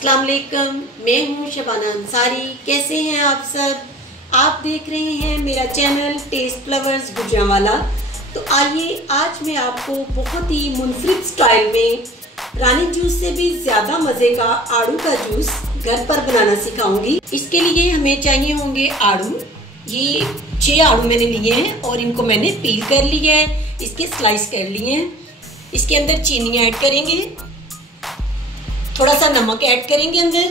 अस्सलाम वालेकुम, मैं हूँ शबाना अंसारी। कैसे हैं आप सब? आप देख रहे हैं मेरा चैनल टेस्ट फ्लावर्स गुजरांवाला। तो आइए आज मैं आपको बहुत ही मुनफरिद स्टाइल में रानी जूस से भी ज़्यादा मज़े का आड़ू का जूस घर पर बनाना सिखाऊंगी। इसके लिए हमें चाहिए होंगे आड़ू। ये 6 आड़ू मैंने लिए हैं और इनको मैंने पील कर लिया है, इसके स्लाइस कर लिए हैं। इसके अंदर चीनी ऐड करेंगे, थोड़ा सा नमक ऐड करेंगे अंदर,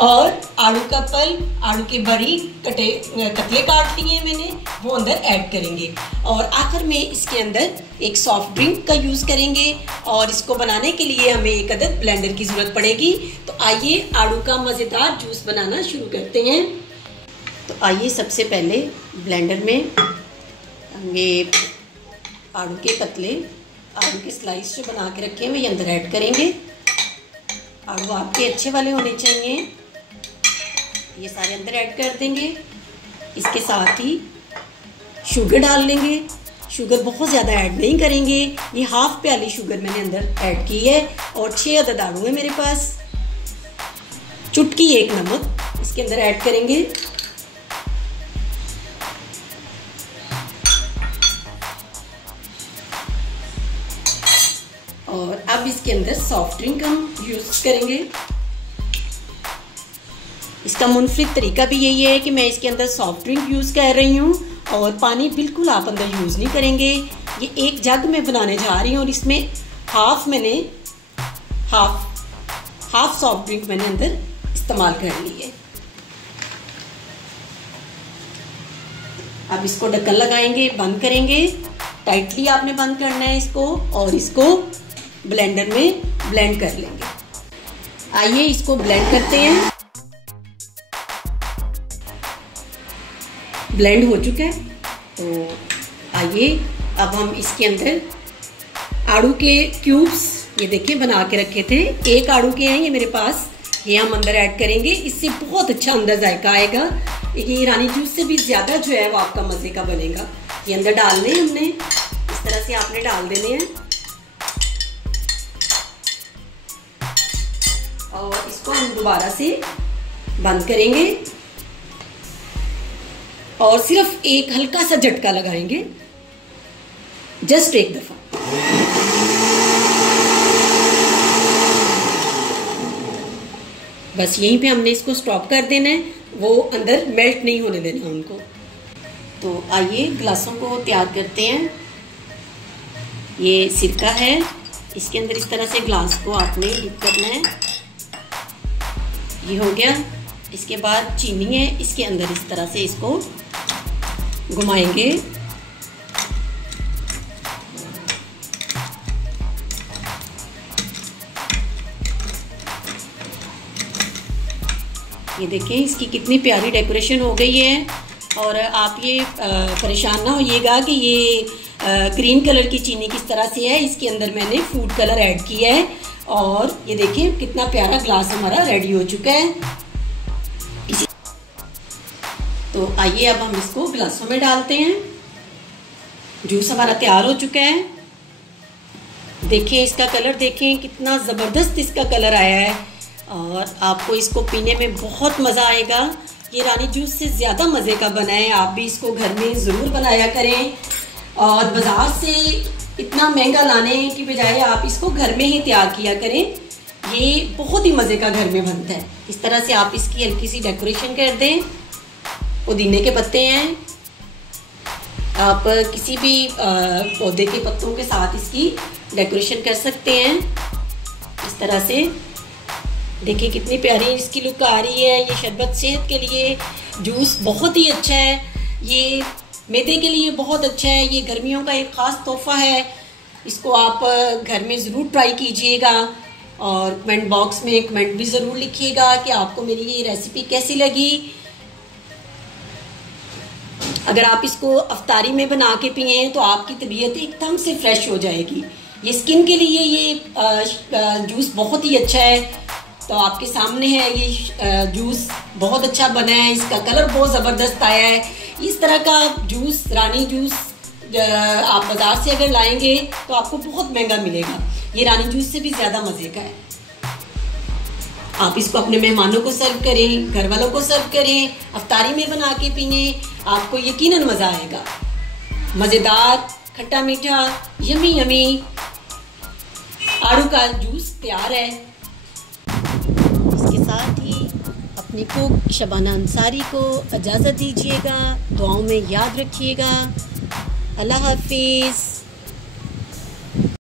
और आड़ू का पल्प, आड़ू के बारीक कतले काट लिए हैं मैंने, वो अंदर ऐड करेंगे। और आखिर में इसके अंदर एक सॉफ्ट ड्रिंक का यूज़ करेंगे। और इसको बनाने के लिए हमें एक अदद ब्लेंडर की ज़रूरत पड़ेगी। तो आइए आड़ू का मज़ेदार जूस बनाना शुरू करते हैं। तो आइए सबसे पहले ब्लेंडर में ये आड़ू के पतले, आड़ू के स्लाइस जो बना के रखे हैं वही अंदर ऐड करेंगे। आड़ू आपके अच्छे वाले होने चाहिए, ये सारे अंदर ऐड कर देंगे। इसके साथ ही शुगर डाल लेंगे। शुगर बहुत ज़्यादा ऐड नहीं करेंगे, ये हाफ प्याली शुगर मैंने अंदर ऐड की है। और 6 अदद आड़ू है मेरे पास। चुटकी 1 नमक इसके अंदर ऐड करेंगे। और अब इसके अंदर सॉफ्ट ड्रिंक हम यूज़ करेंगे। इसका मुनफरिद तरीका भी यही है कि मैं इसके अंदर सॉफ्ट ड्रिंक यूज़ कर रही हूँ और पानी बिल्कुल आप अंदर यूज़ नहीं करेंगे। ये 1 जग में बनाने जा रही हूँ और इसमें हाफ सॉफ्ट ड्रिंक मैंने अंदर इस्तेमाल कर ली है। अब इसको ढक्कन लगाएंगे, बंद करेंगे। टाइटली आपने बंद करना है इसको, और इसको ब्लेंडर में ब्लेंड कर लेंगे। आइए इसको ब्लेंड करते हैं। ब्लेंड हो चुका है। तो आइए अब हम इसके अंदर आड़ू के क्यूब्स, ये देखिए बना के रखे थे, 1 आड़ू के हैं ये मेरे पास, ये हम अंदर ऐड करेंगे। इससे बहुत अच्छा अंदर जायका आएगा। ये रानी जूस से भी ज़्यादा जो है वो आपका मज़े का बनेगा। ये अंदर डालने हैं हमने, इस तरह से आपने डाल देने हैं। और इसको हम दोबारा से बंद करेंगे और सिर्फ एक हल्का सा झटका लगाएंगे, जस्ट 1 दफा। बस यहीं पे हमने इसको स्टॉप कर देना है, वो अंदर मेल्ट नहीं होने देना उनको। तो आइए गिलासों को तैयार करते हैं। ये सिरका है, इसके अंदर इस तरह से ग्लास को आपने डिप करना है। ये हो गया। इसके बाद चीनी है, इसके अंदर इस तरह से इसको घुमाएंगे। ये देखें इसकी कितनी प्यारी डेकोरेशन हो गई है। और आप ये परेशान ना होइएगा कि ये ग्रीन कलर की चीनी किस तरह से है। इसके अंदर मैंने फूड कलर ऐड किया है। और ये देखिए कितना प्यारा ग्लास हमारा रेडी हो चुका है। तो आइए अब हम इसको ग्लासों में डालते हैं। जूस हमारा तैयार हो चुका है। देखिए इसका कलर, देखें कितना ज़बरदस्त इसका कलर आया है। और आपको इसको पीने में बहुत मज़ा आएगा। ये रानी जूस से ज़्यादा मज़े का बना है। आप भी इसको घर में ज़रूर बनाया करें। और बाज़ार से इतना महंगा लाने की बजाय आप इसको घर में ही तैयार किया करें। ये बहुत ही मज़े का घर में बनता है। इस तरह से आप इसकी हल्की सी डेकोरेशन कर दें। पुदीने के पत्ते हैं, आप किसी भी पौधे के पत्तों के साथ इसकी डेकोरेशन कर सकते हैं। इस तरह से देखिए कितनी प्यारी इसकी लुक आ रही है। ये शरबत सेहत के लिए जूस बहुत ही अच्छा है। ये मैदे के लिए बहुत अच्छा है। ये गर्मियों का एक ख़ास तोहफा है। इसको आप घर में ज़रूर ट्राई कीजिएगा। और कमेंट बॉक्स में कमेंट भी ज़रूर लिखिएगा कि आपको मेरी ये रेसिपी कैसी लगी। अगर आप इसको अफ्तारी में बना के पिए तो आपकी तबीयत एकदम से फ्रेश हो जाएगी। ये स्किन के लिए ये जूस बहुत ही अच्छा है। तो आपके सामने है ये जूस बहुत अच्छा बना है। इसका कलर बहुत ज़बरदस्त आया है। इस तरह का जूस, रानी जूस आप बाज़ार से अगर लाएंगे तो आपको बहुत महंगा मिलेगा। ये रानी जूस से भी ज़्यादा मज़े का है। आप इसको अपने मेहमानों को सर्व करें, घर वालों को सर्व करें, अफ्तारी में बना के पिए, आपको यकीनन मज़ा आएगा। मज़ेदार खट्टा मीठा यमी यमी आड़ू का जूस तैयार है। इसके साथ ही अपनी कुक शबाना अंसारी को इजाज़त दीजिएगा। दुआओं में याद रखिएगा। अल्लाह हाफिज़।